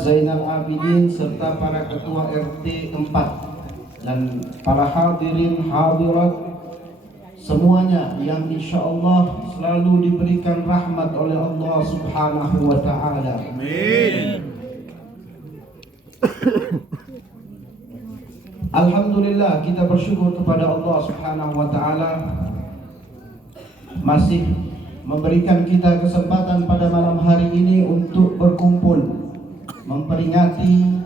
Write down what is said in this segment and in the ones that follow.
Zainal Abidin serta para ketua RT 4 dan para hadirin hadirat semuanya yang insyaallah selalu diberikan rahmat oleh Allah Subhanahu wa taala. Amin. Alhamdulillah, kita bersyukur kepada Allah Subhanahu wa taala masih memberikan kita kesempatan pada malam hari ini untuk berkumpul memperingati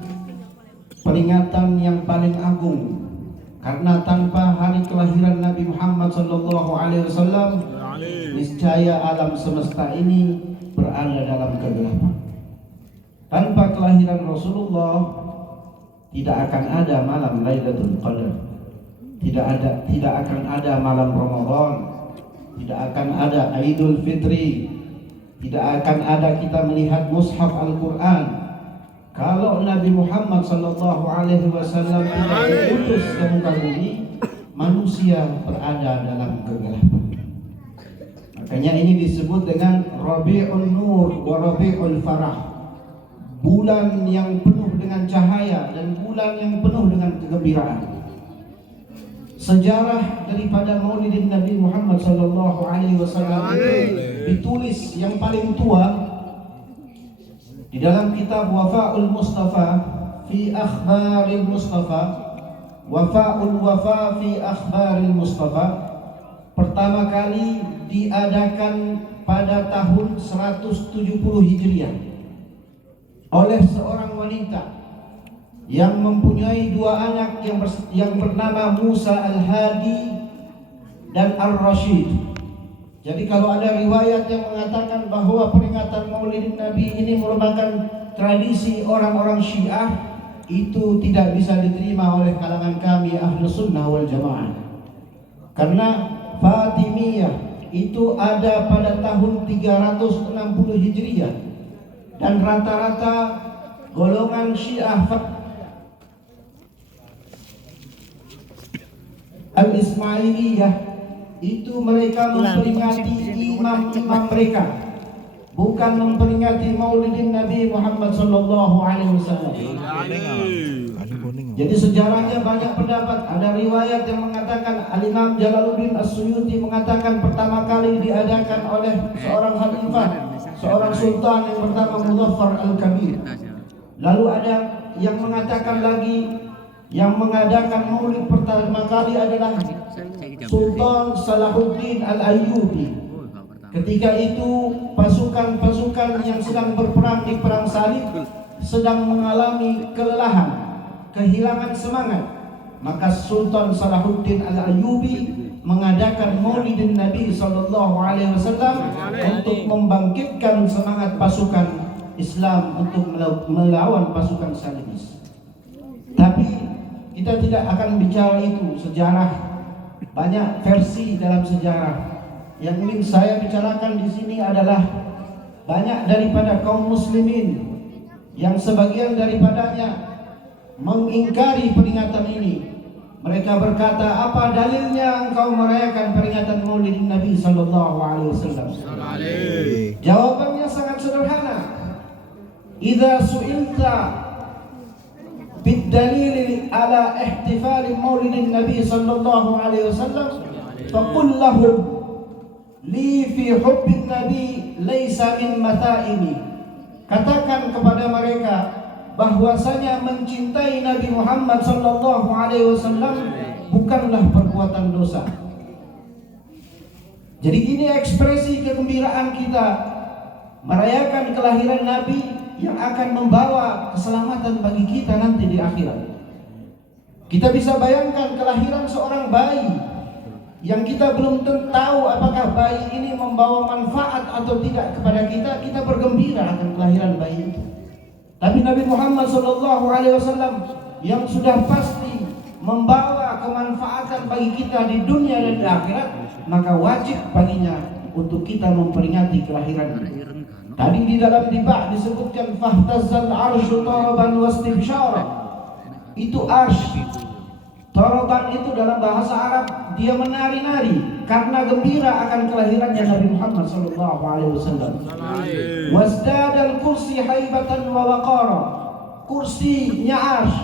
peringatan yang paling agung, karena tanpa hari kelahiran Nabi Muhammad SAW niscaya alam semesta ini berada dalam kegelapan. Tanpa kelahiran Rasulullah tidak akan ada malam Lailatul Qadar, tidak akan ada malam Ramadan, tidak akan ada Idul Fitri, tidak akan ada kita melihat mushaf Al-Quran kalau Nabi Muhammad SAW tidak diutus ke muka bumi. Manusia berada dalam kegelapan. Makanya ini disebut dengan Rabi'un Nur wa Rabi'ul Farah, bulan yang penuh dengan cahaya dan bulan yang penuh dengan kegembiraan. Sejarah daripada Maulidin Nabi Muhammad SAW ditulis yang paling tua di dalam kitab Wafa'ul Mustafa fi Akhbaril Mustafa, Wafa'ul Wafa fi Akhbaril Mustafa, pertama kali diadakan pada tahun 170 Hijriah oleh seorang wanita yang mempunyai dua anak yang bernama Musa Al-Hadi dan Ar-Rashid. Jadi kalau ada riwayat yang mengatakan bahwa peringatan Maulidin Nabi ini merupakan tradisi orang-orang Syiah, itu tidak bisa diterima oleh kalangan kami Ahlus Sunnah wal Jamaah. Karena Fatimiyah itu ada pada tahun 360 Hijriah dan rata-rata golongan Syiah Al-Ismailiyah itu mereka memperingati imam-imam mereka, bukan memperingati Maulidin Nabi Muhammad SAW. Jadi sejarahnya banyak pendapat. Ada riwayat yang mengatakan Al-Imam Jalaluddin As-Suyuti mengatakan pertama kali diadakan oleh seorang khalifah, seorang sultan yang bernama Muzaffar Al-Kabir. Lalu ada yang mengatakan lagi yang mengadakan maulid pertama kali adalah Sultan Salahuddin Al-Ayyubi. Ketika itu pasukan-pasukan yang sedang berperang di perang salib sedang mengalami kelelahan, kehilangan semangat. Maka Sultan Salahuddin Al-Ayyubi mengadakan Maulidin Nabi SAW untuk membangkitkan semangat pasukan Islam untuk melawan pasukan salibis. Tapi kita tidak akan bicara itu. Sejarah banyak versi dalam sejarah. Yang ingin saya bicarakan di sini adalah banyak daripada kaum muslimin yang sebagian daripadanya mengingkari peringatan ini. Mereka berkata, apa dalilnya engkau merayakan peringatan Maulidin Nabi SAW? Jawabannya sangat sederhana. Idza su'ilta bid-dalil ala ihtifal Maulidin Nabi SAW faqul lahum li fi hubbin Nabi laysa min mata'imi. Katakan kepada mereka bahwasanya mencintai Nabi Muhammad SAW bukanlah perbuatan dosa. Jadi ini ekspresi kegembiraan kita merayakan kelahiran Nabi yang akan membawa keselamatan bagi kita nanti di akhirat. Kita bisa bayangkan kelahiran seorang bayi yang kita belum tahu apakah bayi ini membawa manfaat atau tidak kepada kita. Kita bergembira akan kelahiran bayi itu. Tapi Nabi Muhammad SAW yang sudah pasti membawa kemanfaatan bagi kita di dunia dan di akhirat, maka wajib baginya untuk kita memperingati kelahiran. Tadi di dalam dibah disebutkan fahtazzal arsyu taraban wastibsyara. Itu arsy. Taraban itu dalam bahasa Arab dia menari-nari karena gembira akan kelahirannya Nabi Muhammad SAW. Wasdadal kursi haibatan wa waqara. kursinya arsy,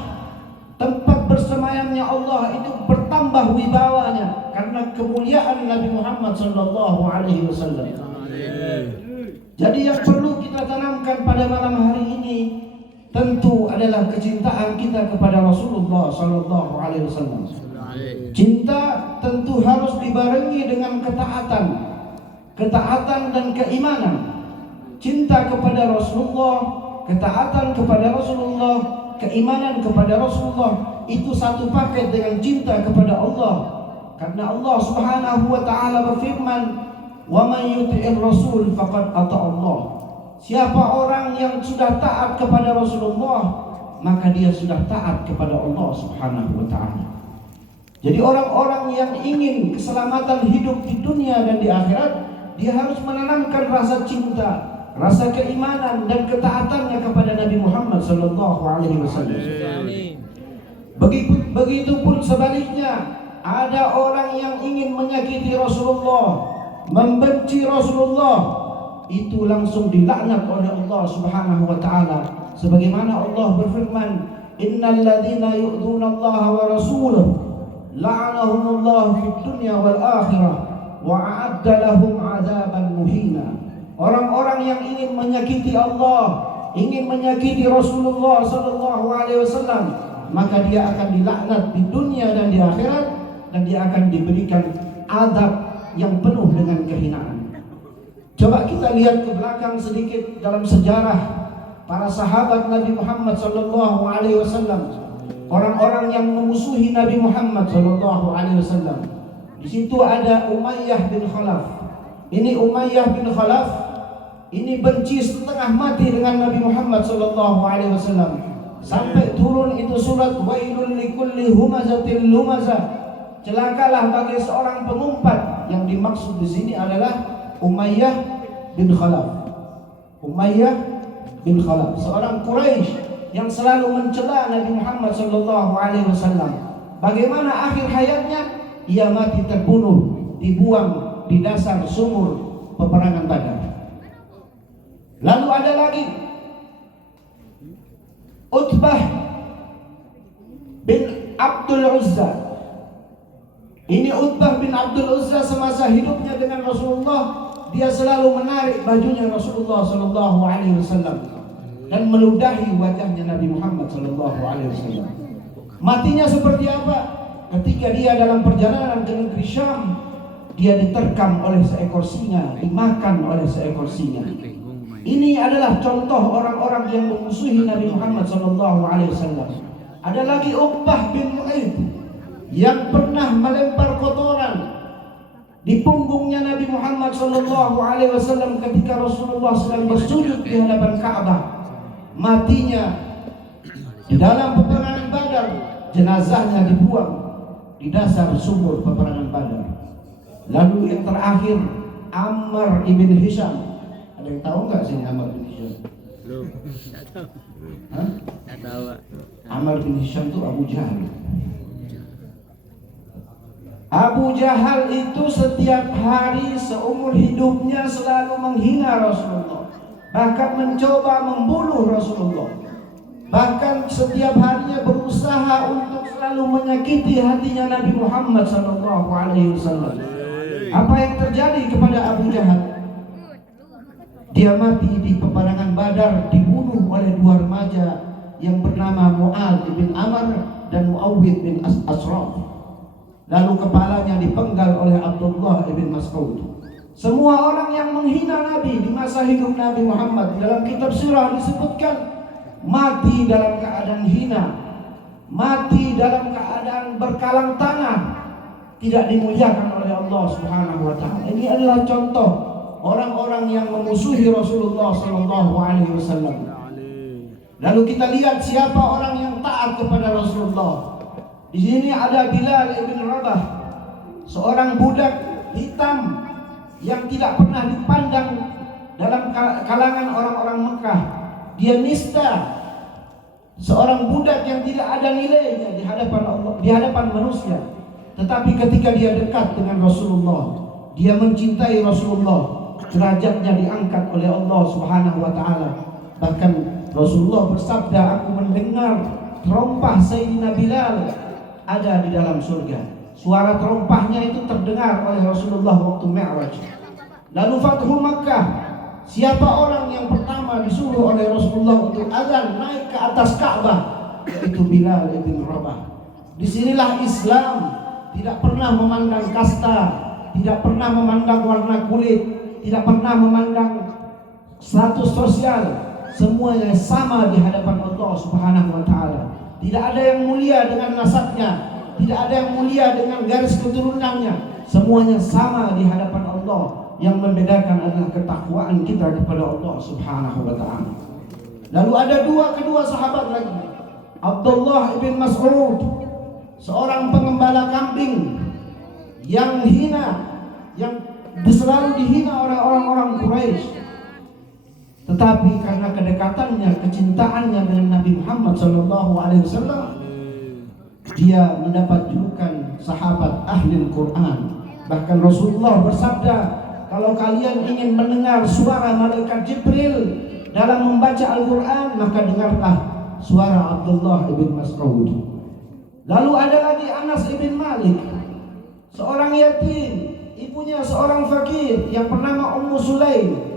tempat bersemayamnya Allah itu bertambah wibawanya karena kemuliaan Nabi Muhammad sallallahu alaihi wasallam. Jadi yang perlu kita tanamkan pada malam hari ini tentu adalah kecintaan kita kepada Rasulullah sallallahu alaihi wasallam. Cinta tentu harus dibarengi dengan ketaatan dan keimanan. Cinta kepada Rasulullah, ketaatan kepada Rasulullah, keimanan kepada Rasulullah itu satu paket dengan cinta kepada Allah. Karena Allah Subhanahu wa taala berfirman, "Wa may yuti'ir rasul faqad ata Allah." Siapa orang yang sudah taat kepada Rasulullah, maka dia sudah taat kepada Allah Subhanahu wa taala. Jadi orang-orang yang ingin keselamatan hidup di dunia dan di akhirat, dia harus menanamkan rasa cinta, rasa keimanan dan ketaatannya kepada Nabi Muhammad sallallahu alaihi wasallam. Begitupun sebaliknya, ada orang yang ingin menyakiti Rasulullah, membenci Rasulullah, itu langsung dilaknat oleh Allah Subhanahu wa taala. Sebagaimana Allah berfirman, "Innal ladzina yu'dzuna Allah wa rasulahu la'anahumullahu fid dunya wal akhirah wa a'adda lahum 'adzaban muhina." Orang-orang yang ingin menyakiti Allah, ingin menyakiti Rasulullah sallallahu alaihi wasallam, maka dia akan dilaknat di dunia dan di akhirat, dan dia akan diberikan azab yang penuh dengan kehinaan. Coba kita lihat ke belakang sedikit dalam sejarah para sahabat Nabi Muhammad sallallahu alaihi wasallam, orang-orang yang memusuhi Nabi Muhammad sallallahu alaihi wasallam. Di situ ada Umayyah bin Khalaf. Ini Umayyah bin Khalaf ini benci setengah mati dengan Nabi Muhammad sallallahu alaihi wasallam. Sampai turun itu surat wailul likulli humazatil lumazah. Celakalah bagi seorang pengumpat. Yang dimaksud di sini adalah Umayyah bin Khalaf. Umayyah bin Khalaf, seorang Quraisy yang selalu mencela Nabi Muhammad sallallahu alaihi wasallam. Bagaimana akhir hayatnya? Ia mati terbunuh, dibuang di dasar sumur peperangan Badar. Lalu ada lagi Utbah bin Abdul Uzza. Ini Utbah bin Abdul Uzza semasa hidupnya dengan Rasulullah, dia selalu menarik bajunya Rasulullah sallallahu alaihi wasallam dan meludahi wajahnya Nabi Muhammad sallallahu alaihi wasallam. Matinya seperti apa? Ketika dia dalam perjalanan ke negeri Syam, dia diterkam oleh seekor singa, dimakan oleh seekor singa. Ini adalah contoh orang-orang yang memusuhi Nabi Muhammad sallallahu alaihi wasallam. Ada lagi Uqbah bin Mu'aid yang pernah melempar kotoran di punggungnya Nabi Muhammad sallallahu alaihi wasallam ketika Rasulullah sedang bersujud di hadapan Ka'bah. Matinya di dalam peperangan Badar, jenazahnya dibuang di dasar sumur peperangan Badar. Lalu yang terakhir Ammar ibn Hisham. Ada yang tahu nggak sini Ammar bin Hisham? Belum. Enggak tahu. Hah? Enggak tahu. Ammar bin Hisham itu Abu Jahal. Abu Jahal itu setiap hari seumur hidupnya selalu menghina Rasulullah, bahkan mencoba membunuh Rasulullah. Bahkan setiap harinya berusaha untuk selalu menyakiti hatinya Nabi Muhammad SAW. Apa yang terjadi kepada Abu Jahal? Dia mati di peperangan Badar, dibunuh oleh dua remaja yang bernama Mu'ad bin Amr dan Muawwid bin Asraf. Lalu kepalanya dipenggal oleh Abdullah bin Mas'ud. Semua orang yang menghina Nabi di masa hidup Nabi Muhammad, dalam kitab sirah disebutkan mati dalam keadaan hina, mati dalam keadaan berkalang tanah, tidak dimuliakan oleh Allah Subhanahu wa taala. Ini adalah contoh orang-orang yang memusuhi Rasulullah sallallahu alaihi wasallam. Lalu kita lihat siapa orang yang taat kepada Rasulullah. Di sini ada Bilal ibn Rabah, seorang budak hitam yang tidak pernah dipandang dalam kalangan orang-orang Mekah. Dia nista, seorang budak yang tidak ada nilainya di hadapan Allah, di hadapan manusia. Tetapi ketika dia dekat dengan Rasulullah, dia mencintai Rasulullah, derajatnya diangkat oleh Allah Subhanahu wa taala. Bahkan Rasulullah bersabda, "Aku mendengar terompah Sayyidina Bilal ada di dalam surga. Suara terompahnya itu terdengar oleh Rasulullah waktu Mi'raj. Lalu Fathu Makkah, siapa orang yang pertama disuruh oleh Rasulullah untuk azan naik ke atas Ka'bah? Yaitu Bilal bin Rabah. Disinilah Islam tidak pernah memandang kasta, tidak pernah memandang warna kulit, tidak pernah memandang status sosial. Semuanya sama di hadapan Allah Subhanahu wa taala. Tidak ada yang mulia dengan nasabnya, tidak ada yang mulia dengan garis keturunannya. Semuanya sama di hadapan Allah. Yang membedakan adalah ketakwaan kita kepada Allah Subhanahu wa taala. Lalu ada kedua sahabat lagi. Abdullah bin Mas'ud, seorang pengembala kambing yang hina, yang selalu dihina oleh orang-orang Quraisy. Tetapi karena kedekatannya, kecintaannya dengan Nabi Muhammad SAW, dia mendapat julukan sahabat ahli Al-Quran. Bahkan Rasulullah bersabda, kalau kalian ingin mendengar suara malaikat Jibril dalam membaca Al-Quran, maka dengarlah suara Abdullah bin Mas'ud. Lalu ada lagi Anas bin Malik, seorang yatim, ibunya seorang fakir yang bernama Ummu Sulaim.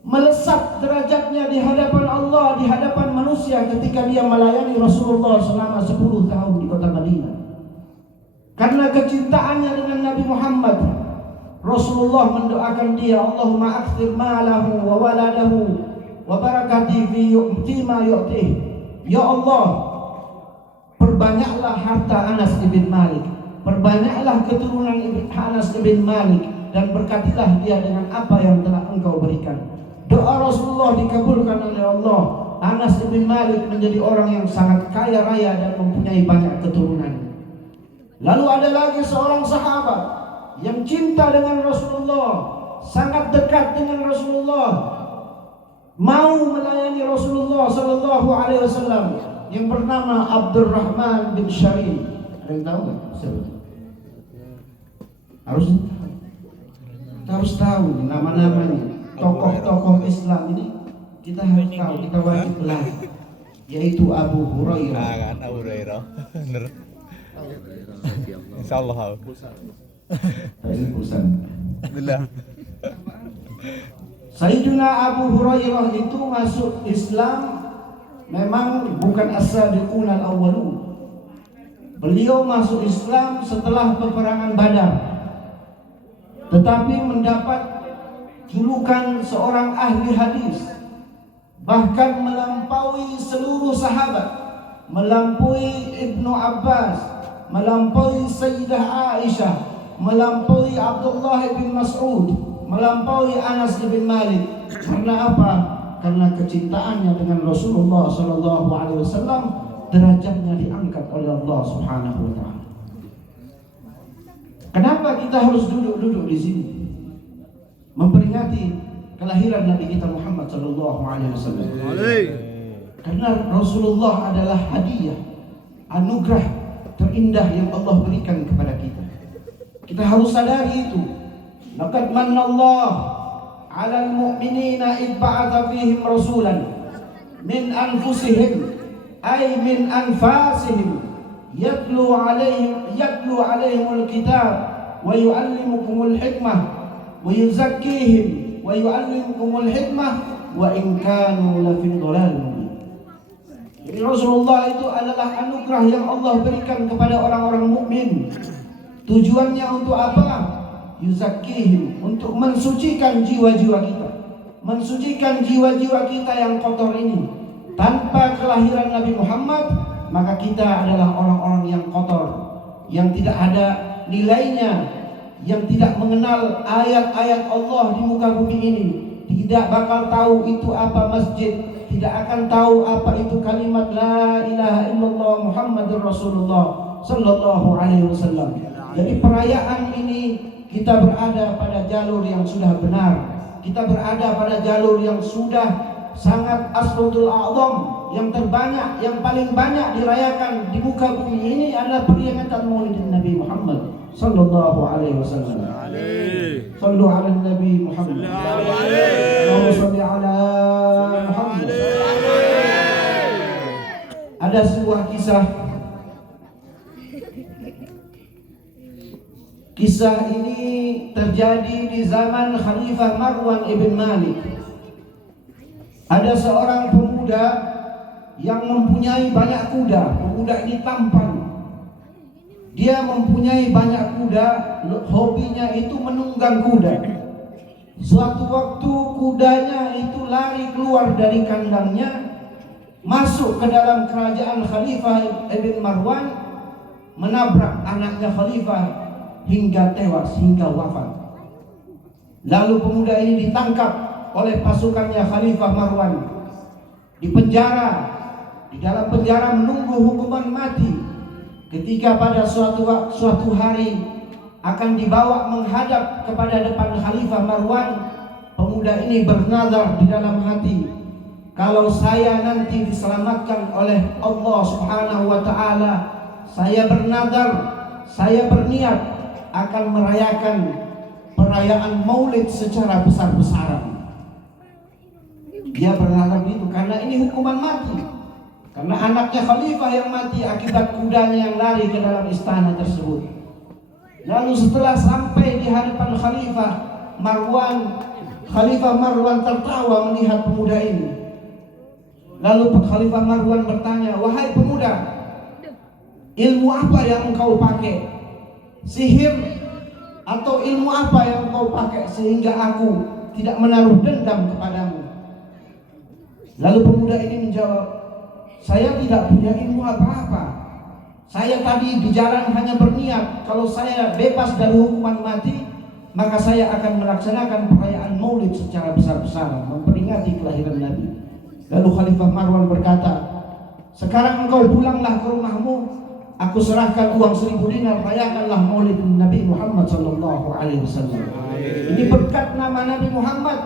Melesat derajatnya di hadapan Allah, di hadapan manusia ketika dia melayani Rasulullah selama 10 tahun di kota Madinah. Karena kecintaannya dengan Nabi Muhammad, Rasulullah mendoakan dia, Allahumma akthir ma'lahu wa waladahu wa barakati fi ma yu'tih. Ya Allah, perbanyaklah harta Anas bin Malik, perbanyaklah keturunan Anas bin Malik, dan berkatilah dia dengan apa yang telah engkau berikan. Doa Rasulullah dikabulkan oleh Allah. Anas bin Malik menjadi orang yang sangat kaya raya dan mempunyai banyak keturunan. Lalu ada lagi seorang sahabat yang cinta dengan Rasulullah, sangat dekat dengan Rasulullah, mau melayani Rasulullah sallallahu alaihi wasallam, yang bernama Abdurrahman bin Syarif. Ada yang tahu nggak? Harus tahu nama-namanya. Tokoh-tokoh Islam ini kita harus tahu, kita wajib belajar. Yaitu Abu Hurairah. Abu Hurairah. Bener. Insyaallah. Ini pesan. Alhamdulillah. Sayyidina Abu Hurairah itu masuk Islam memang bukan as-sadiqun al-awwalun. Beliau masuk Islam setelah peperangan Badar, tetapi mendapat julukan seorang ahli hadis, bahkan melampaui seluruh sahabat, melampaui Ibnu Abbas, melampaui Sayyidah Aisyah, melampaui Abdullah bin Mas'ud, melampaui Anas bin Malik. Karena apa? Karena kecintaannya dengan Rasulullah SAW, derajatnya diangkat oleh Allah Subhanahu wa taala. Kenapa kita harus duduk di sini memperingati kelahiran Nabi kita Muhammad sallallahu alaihi wasallam? Karena Rasulullah adalah hadiah, anugerah terindah yang Allah berikan kepada kita. Kita harus sadari itu. Laqad manallahu 'alal mu'minina id ba'atha fihim rasulan min anfusihim ay min anfasihim yatlu 'alaihimul kitab wa yu'allimukumul hikmah wa yuzakkihim wa yu'allimukumul hikmah wa in kanu lafi dhalal mubin. Jadi Rasulullah itu adalah anugerah yang Allah berikan kepada orang-orang mukmin. Tujuannya untuk apa? Yuzakkihim, untuk mensucikan jiwa-jiwa kita, mensucikan jiwa-jiwa kita yang kotor ini. Tanpa kelahiran Nabi Muhammad, maka kita adalah orang-orang yang kotor, yang tidak ada nilainya, yang tidak mengenal ayat-ayat Allah di muka bumi ini, tidak bakal tahu itu apa masjid, tidak akan tahu apa itu kalimat la ilaha illallah Muhammadur Rasulullah sallallahu alaihi wasallam. Jadi perayaan ini kita berada pada jalur yang sudah benar, kita berada pada jalur yang sudah sangat asratul a'zam, yang terbanyak, yang paling banyak dirayakan di muka bumi ini adalah peringatan Maulid Nabi Muhammad sallallahu alaihi wasallam. Sallu ala Nabi Muhammad. Allahumma shalli ala Muhammad. Ada sebuah kisah. Kisah ini terjadi di zaman Khalifah Marwan ibn Malik. Ada seorang pemuda yang mempunyai banyak kuda. Pemuda ini tampan. Dia mempunyai banyak kuda. Hobinya itu menunggang kuda. Suatu waktu kudanya itu lari keluar dari kandangnya, masuk ke dalam kerajaan Khalifah ibn Marwan, menabrak anaknya Khalifah hingga tewas, hingga wafat. Lalu pemuda ini ditangkap oleh pasukannya Khalifah Marwan, dipenjara, di dalam penjara menunggu hukuman mati. Ketika pada suatu hari akan dibawa menghadap kepada depan Khalifah Marwan, pemuda ini bernazar di dalam hati, kalau saya nanti diselamatkan oleh Allah Subhanahu wa taala, saya bernazar, saya berniat akan merayakan perayaan Maulid secara besar-besaran. Dia bernazar itu karena ini hukuman mati. Karena anaknya khalifah yang mati akibat kudanya yang lari ke dalam istana tersebut. Lalu setelah sampai di hadapan Khalifah Marwan tertawa melihat pemuda ini. Lalu Khalifah Marwan bertanya, "Wahai pemuda, ilmu apa yang engkau pakai? Sihir atau ilmu apa yang engkau pakai sehingga aku tidak menaruh dendam kepadamu?" Lalu pemuda ini menjawab, "Saya tidak punya ilmu apa-apa. Saya tadi di jalan hanya berniat kalau saya bebas dari hukuman mati, maka saya akan melaksanakan perayaan Maulid secara besar-besaran, memperingati kelahiran Nabi." Lalu Khalifah Marwan berkata, "Sekarang engkau pulanglah ke rumahmu, aku serahkan uang 1000 dinar, rayakanlah Maulid Nabi Muhammad sallallahu alaihi wasallam." Ini berkat nama Nabi Muhammad,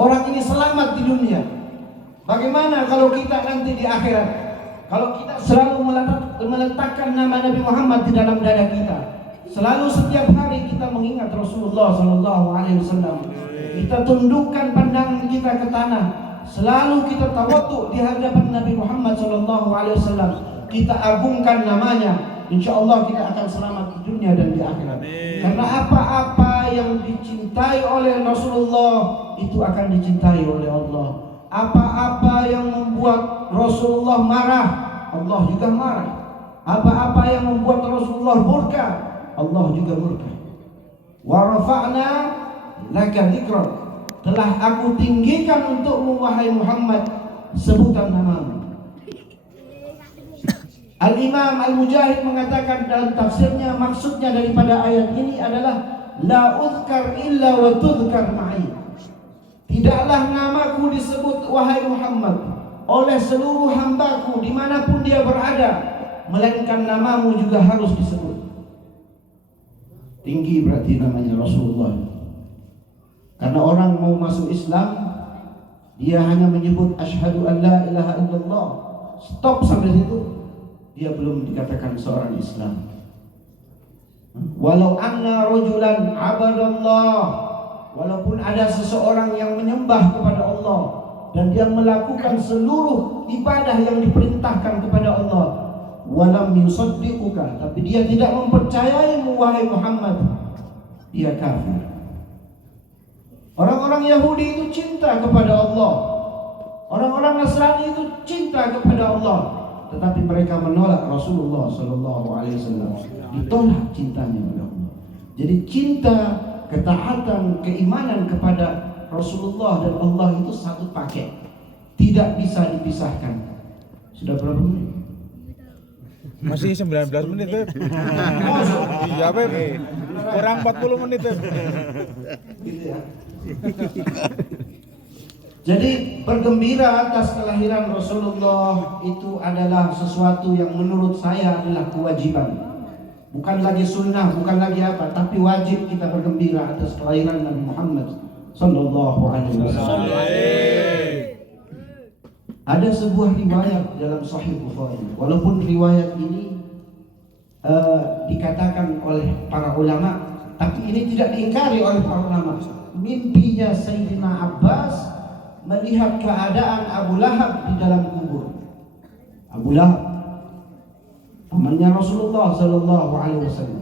orang ini selamat di dunia. Bagaimana kalau kita nanti di akhirat? Kalau kita selalu meletakkan nama Nabi Muhammad di dalam dada kita, selalu setiap hari kita mengingat Rasulullah sallallahu alaihi wasallam, kita tundukkan pandangan kita ke tanah, selalu kita tawadhu di hadapan Nabi Muhammad sallallahu alaihi wasallam, kita agungkan namanya, insyaallah kita akan selamat di dunia dan di akhirat. Karena apa-apa yang dicintai oleh Rasulullah itu akan dicintai oleh Allah. Apa-apa yang membuat Rasulullah marah, Allah juga marah. Apa-apa yang membuat Rasulullah murka, Allah juga murka. Wa rafa'na laka dzikrak, telah aku tinggikan untukmu wahai Muhammad sebutan namamu. Al-Imam Al-Mujahid mengatakan dalam tafsirnya, maksudnya daripada ayat ini adalah la uzkar illa wa tudhkar ma'i. Tidaklah namaku disebut wahai Muhammad oleh seluruh hambaku dimanapun dia berada, melainkan namamu juga harus disebut. Tinggi berarti namanya Rasulullah. Karena orang mau masuk Islam, dia hanya menyebut asyhadu an la ilaha illallah, stop sampai situ, dia belum dikatakan seorang Islam. Walau anna rajulan abadallah, walaupun ada seseorang yang menyembah kepada Allah dan dia melakukan seluruh ibadah yang diperintahkan kepada Allah, walam yusaddiquka, tapi dia tidak mempercayaimu wahai Muhammad, dia kafir. Orang-orang Yahudi itu cinta kepada Allah, orang-orang Nasrani itu cinta kepada Allah, tetapi mereka menolak Rasulullah sallallahu alaihi wasallam, ditolak cintanya kepada Allah. Jadi cinta, ketaatan, keimanan kepada Rasulullah dan Allah itu satu paket, tidak bisa dipisahkan. Sudah berapa menit? Masih 19 menit, Beb. Iya, Beb. Kurang 40 menit, Beb. Gitu ya. Jadi bergembira atas kelahiran Rasulullah itu adalah sesuatu yang menurut saya adalah kewajiban. Bukan lagi sunnah, bukan lagi apa, tapi wajib kita bergembira atas kelahiran Nabi Muhammad sallallahu alaihi wasallam. Ada sebuah riwayat dalam Sahih Bukhari. Walaupun riwayat ini dikatakan oleh para ulama, tapi ini tidak diingkari oleh para ulama. Mimpinya Sayyidina Abbas melihat keadaan Abu Lahab di dalam kubur. Abu Lahab Amalnya Rasulullah Sallallahu Alaihi Wasallam.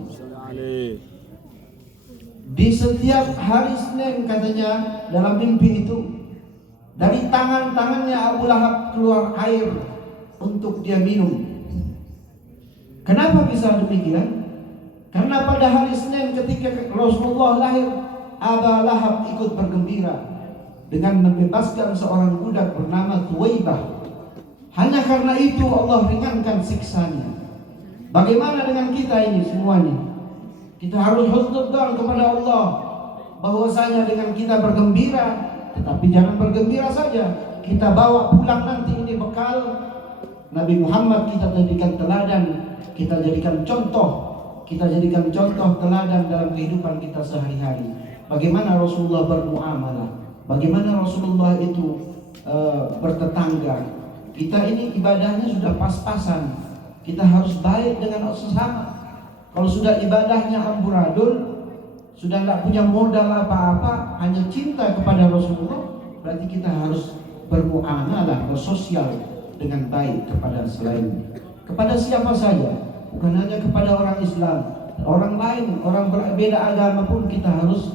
Di setiap hari Senin katanya dalam mimpi itu, dari tangannya Abu Lahab keluar air untuk dia minum. Kenapa bisa demikian? Karena pada hari Senin ketika Rasulullah lahir, Abu Lahab ikut bergembira dengan membebaskan seorang budak bernama Thuwaibah. Hanya karena itu Allah ringankan siksanya. Bagaimana dengan kita ini semuanya? Kita harus husnudzon kepada Allah bahwasanya dengan kita bergembira, tetapi jangan bergembira saja. Kita bawa pulang nanti ini bekal Nabi Muhammad, kita jadikan teladan, kita jadikan contoh teladan dalam kehidupan kita sehari-hari. Bagaimana Rasulullah bermuamalah, bagaimana Rasulullah itu bertetangga. Kita ini ibadahnya sudah pas-pasan. Kita harus baik dengan sesama. Kalau sudah ibadahnya amburadul, sudah tidak punya modal apa-apa, hanya cinta kepada Rasulullah, berarti kita harus bermuamalah, bersosial dengan baik kepada selain, kepada siapa saja, bukan hanya kepada orang Islam, orang lain, orang berbeda agama pun kita harus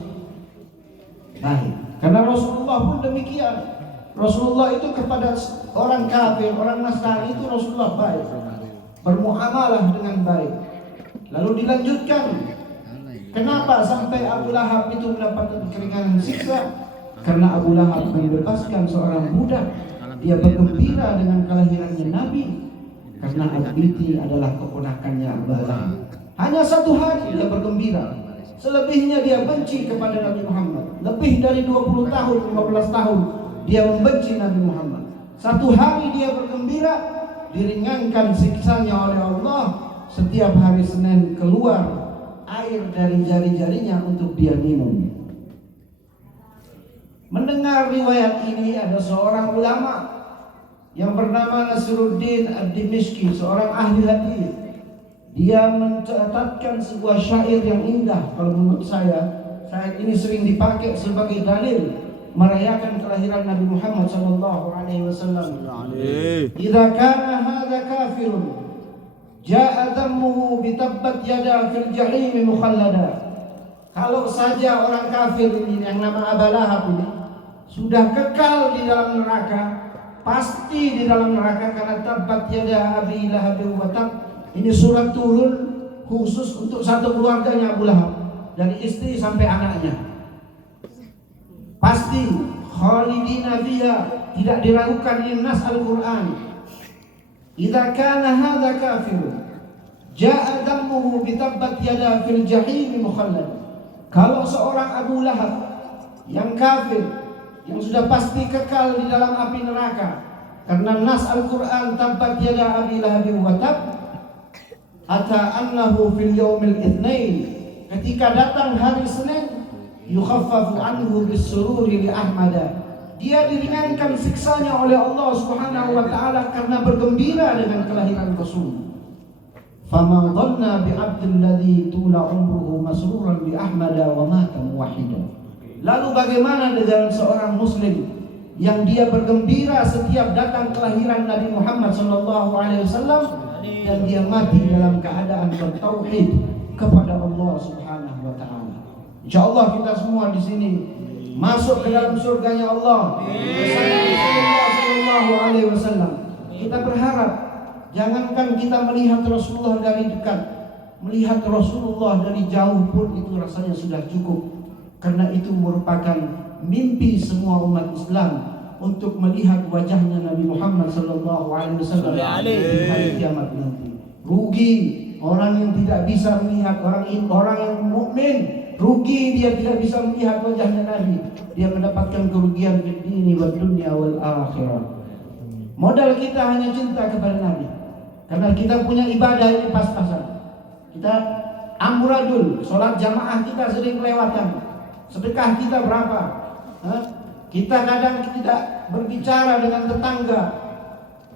baik. Karena Rasulullah pun demikian. Rasulullah itu kepada orang kafir, orang Nasrani itu Rasulullah baik, bermuamalah dengan baik. Lalu dilanjutkan, kenapa sampai Abu Lahab itu mendapatkan keringanan siksa? Karena Abu Lahab membebaskan seorang budak. Dia bergembira dengan kelahirannya Nabi, karena Al-Biti adalah keponakannya Abu Lahab. Hanya satu hari dia bergembira. Selebihnya dia benci kepada Nabi Muhammad. Lebih dari 20 tahun, 15 tahun dia membenci Nabi Muhammad. Satu hari dia bergembira, diringankan siksanya oleh Allah. Setiap hari Senin keluar air dari jari-jarinya untuk dia minum. Mendengar riwayat ini ada seorang ulama yang bernama Nasiruddin Ad-Dimishqi, seorang ahli hadis. Dia mencatatkan sebuah syair yang indah. Kalau menurut saya, syair ini sering dipakai sebagai dalil merayakan kelahiran Nabi Muhammad SAW. Idza kana hadza kafirun ja'a dhammuhu bitabbat yada fil jahim mukhallada. Kalau saja orang kafir ini yang nama Abu Lahab ini sudah kekal di dalam neraka, pasti di dalam neraka, karena tabbat yada Abi Lahab wa tab. Ini surat turun khusus untuk satu keluarganya Abu Lahab, dari istri sampai anaknya. Pasti khalidina fiha, tidak diragukan, ini nas Al-Qur'an. Idza kana hadza kafir jaa dammuhu bitabbat yada fil jahim mukhallad. Kalau seorang Abu Lahab yang kafir, yang sudah pasti kekal di dalam api neraka, karena nas Al-Qur'an tabbat yada Abi Lahab wa tab, ata annahu fil yaumil itsnain, ketika datang hari Senin, yukhaffafu anhu bisururi li Ahmada, dia diringankan siksanya oleh Allah Subhanahu wa taala karena bergembira dengan kelahiran Rasul. Fama dhanna bi 'abdil ladzi tula umruhu masruran bi Ahmad wa mata muwahhida. Lalu bagaimana dengan seorang muslim yang dia bergembira setiap datang kelahiran Nabi Muhammad sallallahu alaihi wasallam dan dia mati dalam keadaan bertauhid kepada Allah Subhanahu wa taala. Insyaallah kita semua di sini masuk ke dalam surganya Allah bersama Rasulullah sallallahu alaihi wasallam. Kita berharap jangankan kita melihat Rasulullah dari dekat, melihat Rasulullah dari jauh pun itu rasanya sudah cukup. Karena itu merupakan mimpi semua umat Islam untuk melihat wajahnya Nabi Muhammad sallallahu alaihi wasallam di hari kiamat nanti. Rugi orang yang tidak bisa melihat, orang yang mukmin rugi dia tidak bisa melihat wajahnya Nabi. Dia mendapatkan kerugian di dunia wal dunya wal akhirah. Modal kita hanya cinta kepada Nabi. Karena kita punya ibadah ini pas-pasan. Kita amburadul, sholat jamaah kita sering kelewatan. Sedekah kita berapa? Kita kadang tidak berbicara dengan tetangga.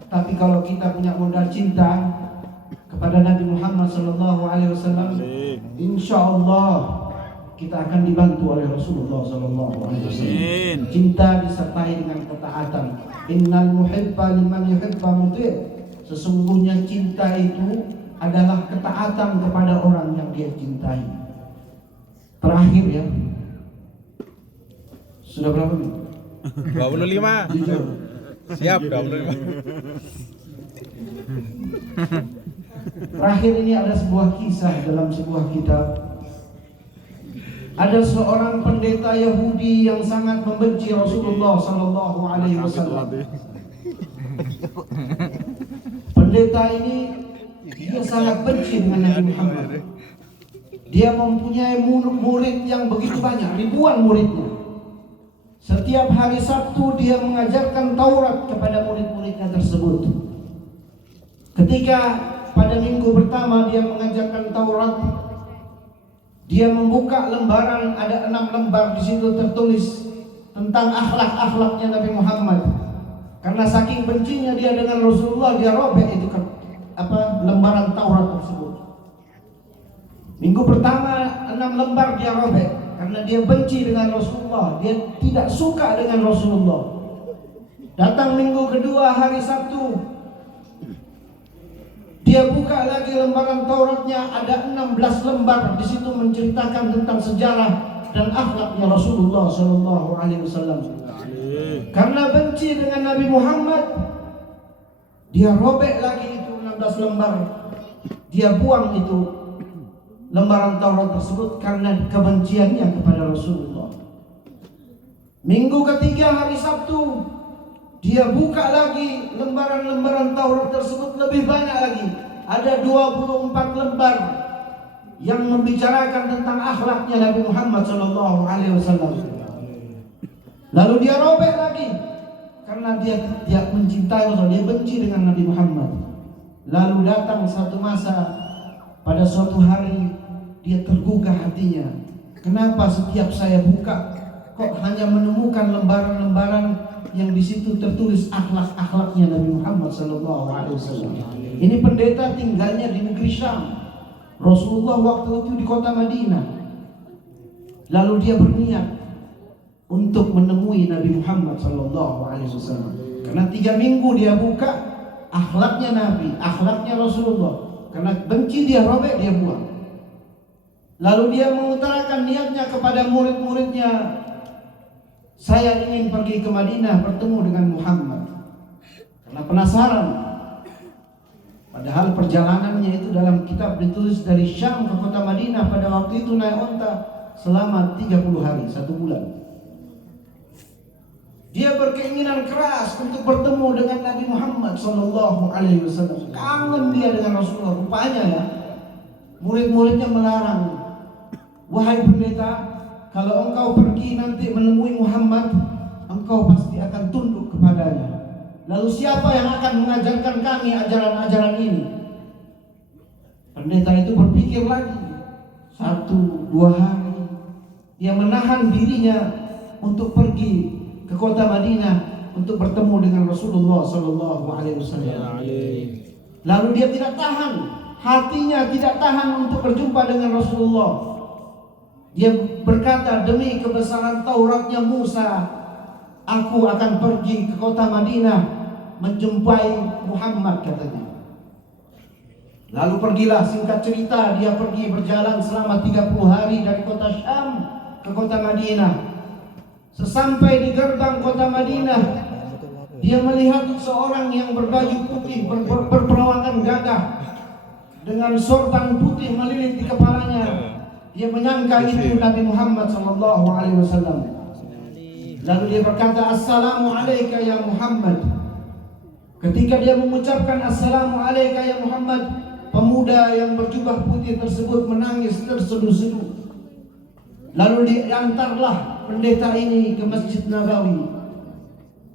Tapi kalau kita punya modal cinta kepada Nabi Muhammad SAW, insya Allah kita akan dibantu oleh Rasulullah SAW. Cinta disertai dengan ketaatan. Innal muhibba liman yuhibba muti'. Sesungguhnya cinta itu adalah ketaatan kepada orang yang dia cintai. Terakhir ya. Sudah berapa menit? 25. Siap 25. Terakhir ini ada sebuah kisah dalam sebuah kitab. Ada seorang pendeta Yahudi yang sangat membenci Rasulullah sallallahu alaihi wasallam. Pendeta ini dia sangat benci dengan Nabi Muhammad. Dia mempunyai murid yang begitu banyak, ribuan muridnya. Setiap hari Sabtu dia mengajarkan Taurat kepada murid-muridnya tersebut. Ketika pada minggu pertama dia mengajarkan Taurat, dia membuka lembaran, ada 6 lembar, di situ tertulis tentang akhlak-akhlaknya Nabi Muhammad. Karena saking bencinya dia dengan Rasulullah, dia robek itu lembaran Taurat tersebut. Minggu pertama 6 lembar dia robek karena dia benci dengan Rasulullah, dia tidak suka dengan Rasulullah. Datang minggu kedua hari Sabtu, dia buka lagi lembaran Tauratnya, ada 16 lembar, di situ menceritakan tentang sejarah dan akhlaknya Rasulullah sallallahu alaihi wasallam. Karena benci dengan Nabi Muhammad, dia robek lagi itu 16 lembar. Dia buang itu lembaran Taurat tersebut karena kebenciannya kepada Rasulullah. Minggu ketiga hari Sabtu, dia buka lagi lembaran-lembaran Taurat tersebut, lebih banyak lagi. Ada 24 lembar yang membicarakan tentang akhlaknya Nabi Muhammad sallallahu alaihi wasallam. Lalu dia robek lagi karena dia mencintai Rasul, dia benci dengan Nabi Muhammad. Lalu datang satu masa, pada suatu hari dia tergugah hatinya. Kenapa setiap saya buka kok hanya menemukan lembaran-lembaran yang di situ tertulis akhlak-akhlaknya Nabi Muhammad sallallahu alaihi wasallam. Ini pendeta tinggalnya di negeri Syam. Rasulullah waktu itu di kota Madinah. Lalu dia berniat untuk menemui Nabi Muhammad sallallahu alaihi wasallam. Karena 3 minggu dia buka akhlaknya Nabi, akhlaknya Rasulullah. Karena benci dia robek, dia buang. Lalu dia mengutarakan niatnya kepada murid-muridnya, saya ingin pergi ke Madinah bertemu dengan Muhammad. Karena penasaran. Padahal perjalanannya itu dalam kitab ditulis dari Syam ke kota Madinah, pada waktu itu naik onta selama 30 hari, 1 bulan. Dia berkeinginan keras untuk bertemu dengan Nabi Muhammad sallallahu alaihi wasallam. Kangen dia dengan Rasulullah. Rupanya ya, murid-muridnya melarang. Wahai pendeta, kalau engkau pergi nanti menemui Muhammad, engkau pasti akan tunduk kepadanya. Lalu siapa yang akan mengajarkan kami ajaran-ajaran ini? Pendeta itu berpikir lagi. 1-2 hari dia menahan dirinya untuk pergi ke kota Madinah untuk bertemu dengan Rasulullah sallallahu alaihi wasallam. Lalu dia tidak tahan, hatinya tidak tahan untuk berjumpa dengan Rasulullah. Dia berkata, demi kebesaran Tauratnya Musa, aku akan pergi ke kota Madinah menjumpai Muhammad, katanya. Lalu pergilah, singkat cerita, dia pergi berjalan selama 30 hari dari kota Syam ke kota Madinah. Sesampai di gerbang kota Madinah, dia melihat seorang yang berbaju putih, berperawakan gagah, dengan sorban putih melilit di kepalanya. Dia menyangka itu Nabi Muhammad sallallahu alaihi wasallam. Lalu dia berkata, "Assalamu alayka ya Muhammad." Ketika dia mengucapkan "Assalamu alayka ya Muhammad", pemuda yang berjubah putih tersebut menangis terseduh-seduh. Lalu diantarlah pendeta ini ke Masjid Nabawi.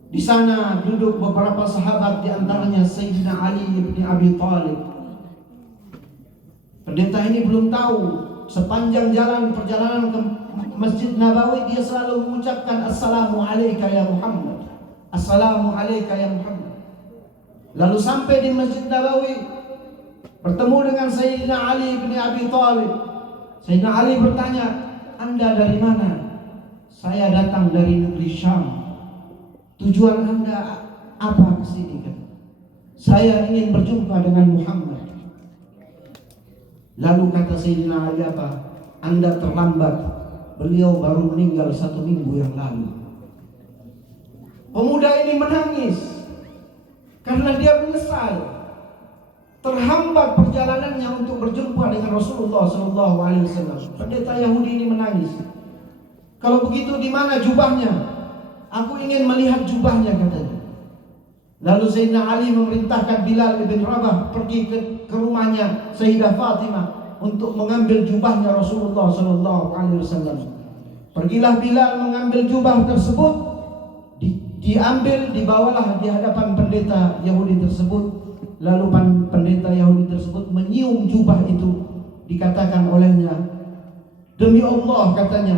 Di sana duduk beberapa sahabat, di antaranya Sayyidina Ali bin Abi Thalib. Pendeta ini belum tahu, sepanjang jalan perjalanan ke Masjid Nabawi dia selalu mengucapkan "Assalamu alayka ya Muhammad, Assalamu alayka ya Muhammad". Lalu sampai di Masjid Nabawi, bertemu dengan Sayyidina Ali bin Abi Thalib. Sayyidina Ali bertanya, "Anda dari mana?" "Saya datang dari negeri Syam." "Tujuan Anda apa kesini?" "Saya ingin berjumpa dengan Muhammad." Lalu kata Sayyidina Ali apa? Anda terlambat, beliau baru meninggal 1 minggu yang lalu. Pemuda ini menangis karena dia menyesal terhambat perjalanannya untuk berjumpa dengan Rasulullah SAW. Pendeta Yahudi ini menangis. Kalau begitu di mana jubahnya? Aku ingin melihat jubahnya, katanya. Lalu Sayyidina Ali memerintahkan Bilal bin Rabah pergi ke rumahnya Sayyidah Fatimah untuk mengambil jubahnya Rasulullah SAW. Pergilah Bilal mengambil jubah tersebut, diambil, dibawalah di hadapan pendeta Yahudi tersebut. Lalu pendeta Yahudi tersebut menyium jubah itu. Dikatakan olehnya, demi Allah, katanya,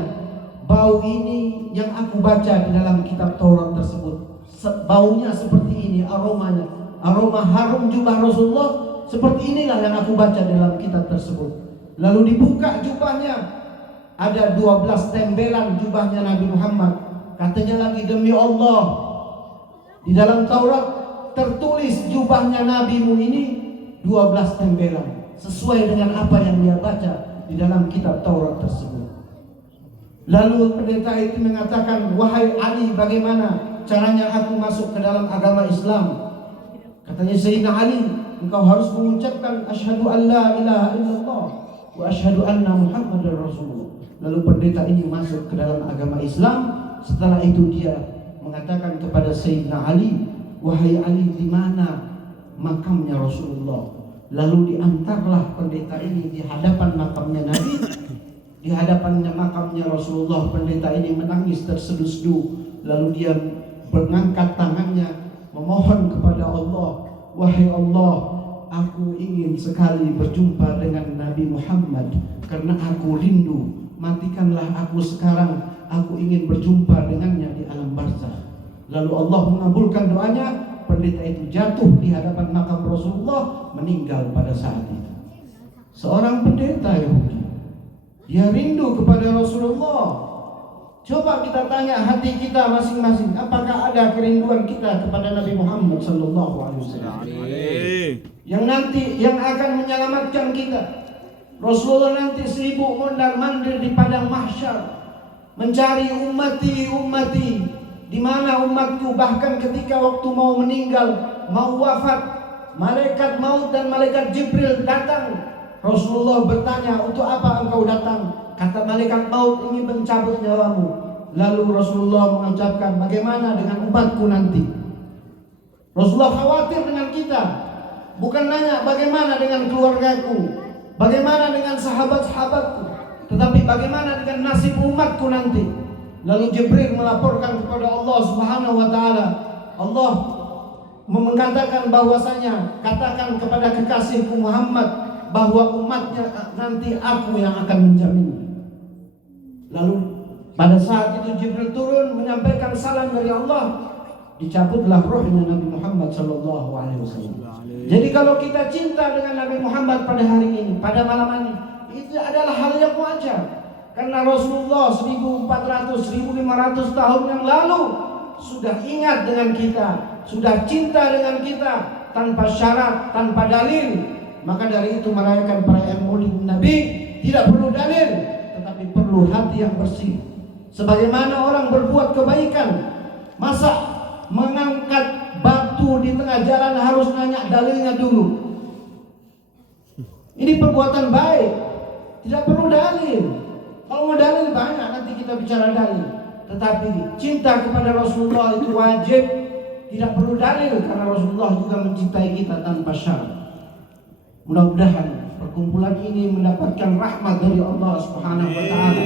bau ini yang aku baca di dalam kitab Taurat tersebut. Baunya seperti ini, aromanya, aroma harum jubah Rasulullah seperti inilah yang aku baca dalam kitab tersebut. Lalu dibuka jubahnya, ada 12 tembelan jubahnya Nabi Muhammad. Katanya lagi, demi Allah, di dalam Taurat tertulis jubahnya nabimu ini 12 tembelan, sesuai dengan apa yang dia baca di dalam kitab Taurat tersebut. Lalu pendeta itu mengatakan, wahai Ali, bagaimana caranya aku masuk ke dalam agama Islam? Katanya Sayyidina Ali, engkau harus mengucapkan asyhadu an la ilaha illallah wa asyhadu anna Muhammadar Rasulullah. Lalu pendeta ini masuk ke dalam agama Islam. Setelah itu dia mengatakan kepada Sayyidina Ali, wahai Ali, di mana makamnya Rasulullah? Lalu diantarlah pendeta ini di hadapan makamnya Nabi. Di hadapannya makamnya Rasulullah, pendeta ini menangis terseduh-seduh. Lalu dia mengangkat tangannya memohon kepada Allah, wahai Allah, aku ingin sekali berjumpa dengan Nabi Muhammad karena aku rindu. Matikanlah aku sekarang, aku ingin berjumpa dengannya di alam barzakh. Lalu Allah mengabulkan doanya. Pendeta itu jatuh di hadapan makam Rasulullah, meninggal pada saat itu. Seorang pendeta Yahudi, dia rindu kepada Rasulullah. Coba kita tanya hati kita masing-masing, apakah ada kerinduan kita kepada Nabi Muhammad SAW? Yang nanti yang akan menyelamatkan kita. Rasulullah nanti 1000 mondar-mandir di padang mahsyar mencari ummati, di mana umatku. Bahkan ketika waktu mau meninggal, mau wafat, malaikat maut dan malaikat Jibril datang. Rasulullah bertanya, untuk apa engkau datang? Kata malaikat maut, ingin mencabut nyawamu. Lalu Rasulullah mengucapkan, bagaimana dengan umatku nanti? Rasulullah khawatir dengan kita. Bukan nanya bagaimana dengan keluargaku, bagaimana dengan sahabat-sahabatku, tetapi bagaimana dengan nasib umatku nanti. Lalu Jibril melaporkan kepada Allah Subhanahu wa taala. Allah mengatakan bahwasanya, katakan kepada kekasihku Muhammad bahwa umatnya nanti aku yang akan menjamin. Lalu pada saat itu Jibril turun menyampaikan salam dari Allah. Dicabutlah rohnya Nabi Muhammad sallallahu alaihi wasallam. Jadi kalau kita cinta dengan Nabi Muhammad pada hari ini, pada malam ini, itu adalah hal yang wajar. Karena Rasulullah 1400-1500 tahun yang lalu sudah ingat dengan kita, sudah cinta dengan kita tanpa syarat, tanpa dalil. Maka dari itu merayakan perayaan Maulid Nabi tidak perlu dalil, tetapi perlu hati yang bersih. Sebagaimana orang berbuat kebaikan, masa mengangkat batu di tengah jalan harus nanya dalilnya dulu? Ini perbuatan baik, tidak perlu dalil. Kalau mau dalil banyak, nanti kita bicara dalil. Tetapi cinta kepada Rasulullah itu wajib, tidak perlu dalil, karena Rasulullah juga mencintai kita tanpa syarat. Mudah-mudahan perkumpulan ini mendapatkan rahmat dari Allah Subhanahu wa taala.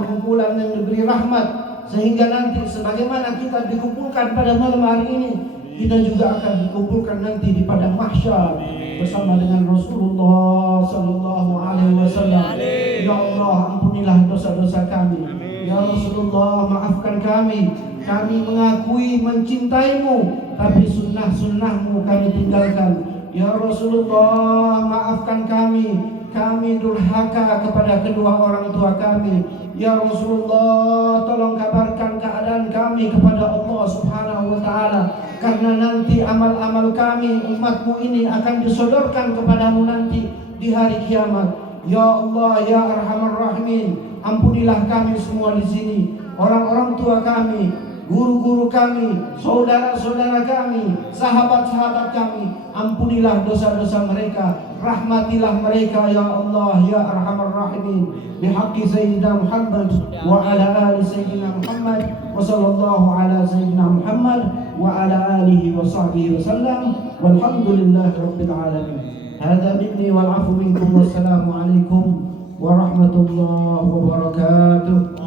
Perkumpulan yang diberi rahmat, sehingga nanti sebagaimana kita dikumpulkan pada malam hari ini, kita juga akan dikumpulkan nanti di padang mahsyar bersama dengan Rasulullah sallallahu alaihi wasallam. Ya Allah, ampunilah dosa-dosa kami. Ya Rasulullah, maafkan kami. Kami mengakui mencintaimu, tapi sunnah-sunnahmu kami tinggalkan. Ya Rasulullah, maafkan kami. Kami durhaka kepada kedua orang tua kami. Ya Rasulullah, tolong kabarkan keadaan kami kepada Allah Subhanahu wa taala, karena nanti amal-amal kami umatmu ini akan disodorkan kepadamu nanti di hari kiamat. Ya Allah, ya Arhamar Rahimin, ampunilah kami semua di sini, orang-orang tua kami, guru-guru kami, saudara-saudara kami, sahabat-sahabat kami. Ampunilah dosa-dosa mereka, rahmatilah mereka ya Allah ya Arhamar Rahimin. Bihaqqi Sayyidina Muhammad wa ala ali Sayyidina Muhammad wa sallallahu ala Sayyidina Muhammad wa ala alihi wa sahbihi wa sallam walhamdulillahi rabbil alamin. Hadza minni wal afu minkum wassalamu alaikum warahmatullahi wabarakatuh.